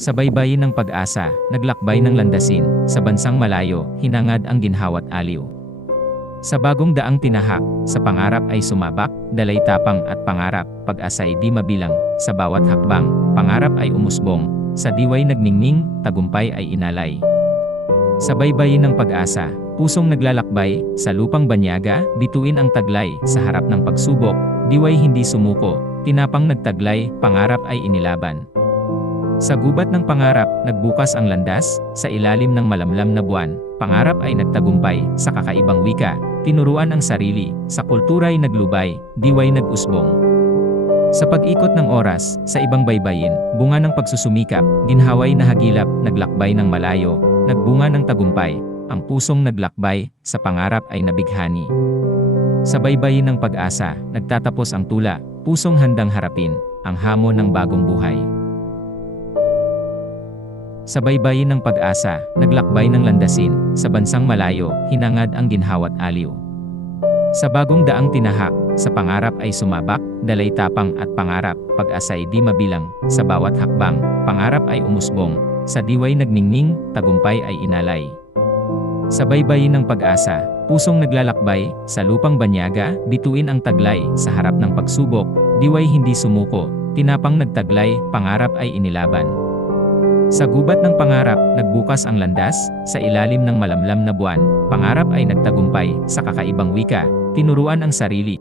Sa baybayin ng pag-asa, naglakbay ng landasin, sa bansang malayo, hinangad ang ginhawat aliw. Sa bagong daang tinahak, sa pangarap ay sumabak, dalay tapang at pangarap, pag-asa'y di mabilang, sa bawat hakbang, pangarap ay umusbong, sa diway nagningning, tagumpay ay inalay. Sa baybayin ng pag-asa, pusong naglalakbay, sa lupang banyaga, bituin ang taglay, sa harap ng pagsubok, diway hindi sumuko, tinapang nagtaglay, pangarap ay inilaban. Sa gubat ng pangarap, nagbukas ang landas, sa ilalim ng malamlam na buwan, pangarap ay nagtagumpay, sa kakaibang wika, tinuruan ang sarili, sa kultura'y naglubay, diway nag-usbong. Sa pag-ikot ng oras, sa ibang baybayin, bunga ng pagsusumikap, ginhaway na hagilap, naglakbay ng malayo, nagbunga ng tagumpay, ang pusong naglakbay, sa pangarap ay nabighani. Sa baybayin ng pag-asa, nagtatapos ang tula, pusong handang harapin, ang hamon ng bagong buhay. Sa baybayin ng pag-asa, naglakbay ng landasin, sa bansang malayo, hinangad ang ginhawat aliw. Sa bagong daang tinahak, sa pangarap ay sumabak, dalay tapang at pangarap, pag-asa'y di mabilang, sa bawat hakbang, pangarap ay umusbong, sa diway nagningning, tagumpay ay inalay. Sa baybayin ng pag-asa, pusong naglalakbay, sa lupang banyaga, bituin ang taglay, sa harap ng pagsubok, diway hindi sumuko, tinapang nagtaglay, pangarap ay inilaban. Sa gubat ng pangarap, nagbukas ang landas, sa ilalim ng malamlam na buwan, pangarap ay nagtagumpay, sa kakaibang wika, tinuruan ang sarili.